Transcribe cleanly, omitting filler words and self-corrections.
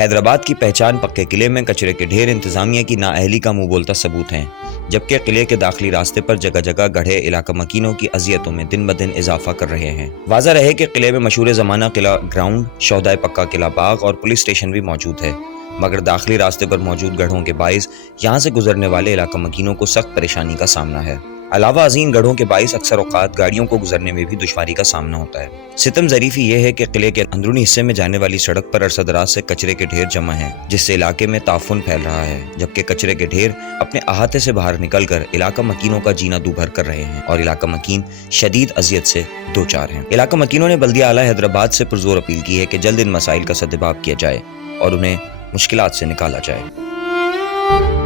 हैदराबाद की पहचान पक्के किले में कचरे के ढेर इंतजामिया की नाअहली का मुंह बोलता सबूत हैं, जबकि किले के दाखिली रास्ते पर जगह जगह गढ़े इलाका मकीनों की अजियतों में दिन ब दिन इजाफा कर रहे हैं। वाज़ा रहे कि किले में मशहूर ज़माना किला ग्राउंड, शौदाए पक्का किला बाग और पुलिस स्टेशन भी मौजूद है, मगर दाखिली रास्ते पर मौजूद गढ़ों के बाइस यहाँ से गुजरने वाले इलाका मकीनों को सख्त परेशानी का सामना है। अलावा अजीम गढ़ों के बाइस अक्सर औकात गाड़ियों को गुजरने में भी दुश्वारी का सामना होता है। सितम ज़रीफ़ी ये है कि किले के अंदरूनी हिस्से में जाने वाली सड़क पर अरसदराज से कचरे के ढेर जमा हैं, जिससे इलाके में ताफुन फैल रहा है, जबकि कचरे के ढेर अपने अहाते से बाहर निकलकर इलाका मकीनों का जीना दूभर कर रहे हैं और इलाका मकीन शदीद अजियत से दो चार हैं। इलाका मकीनों ने बल्दिया आला हैदराबाद से पुरजोर अपील की है कि जल्द इन मसाइल का सद्दबाब किया जाए और उन्हें मुश्किलात से निकाला जाए।